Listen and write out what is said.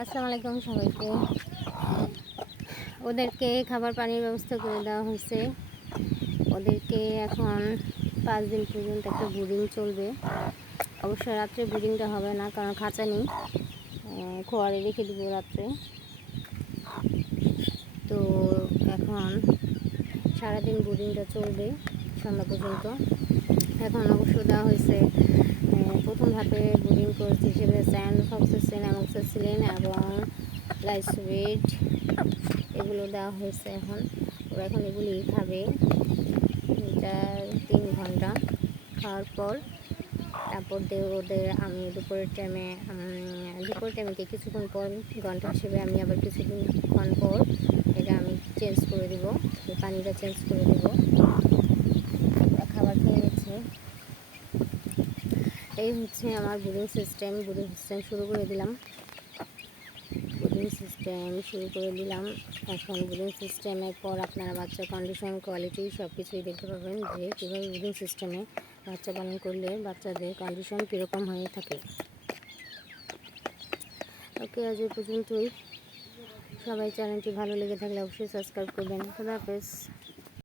আসসালামু আলাইকুম সবাইকে। ওদেরকে খাবার পানির ব্যবস্থা করে দেওয়া হয়েছে। ওদেরকে এখন 5 দিন পর্যন্ত একটা ব্রিডিং চলবে। অবশ্যই রাত্রে ব্রিডিংটা হবে না, কারণ খাঁচা নেই, খোয়ারে রেখে দিব রাত্রে। তো এখন সারাদিন ব্রিডিংটা চলবে সন্ধ্যা পর্যন্ত। এখন অবশ্য দেওয়া হয়েছে প্রথম ধাপে ব্রিডিং কোর্স হিসেবে স্যান্ডফক্সাসিন, অ্যামোক্সাসিলিন এবং লাইসোভিট এগুলো দেওয়া হয়েছে। ওরা এখন এগুলি খাবে 3 ঘন্টা খাওয়ার পর। তারপর ওদের আমি দুপুরের টাইমে কিছুক্ষণ পর, ঘন্টা হিসেবে আমি আবার কিছুক্ষণ পর এটা আমি চেঞ্জ করে দেব, পানিটা চেঞ্জ করে দেব। খাবার খেয়ে নিচ্ছে। এই হচ্ছে আমার ব্রিডিং সিস্টেম শুরু করে দিলাম। এখন ব্রিডিং সিস্টেমের পর আপনারা বাচ্চা কন্ডিশন, কোয়ালিটি সব কিছুই দেখতে পাবেন যে কীভাবে ব্রিডিং সিস্টেমে বাচ্চা পালন করলে বাচ্চাদের কন্ডিশন কীরকম হয়ে থাকে। ওকে, আজ এই পর্যন্তই। সবাই চ্যানেলটি ভালো লেগে থাকলে অবশ্যই সাবস্ক্রাইব করবেন। খোদা হাফেজ।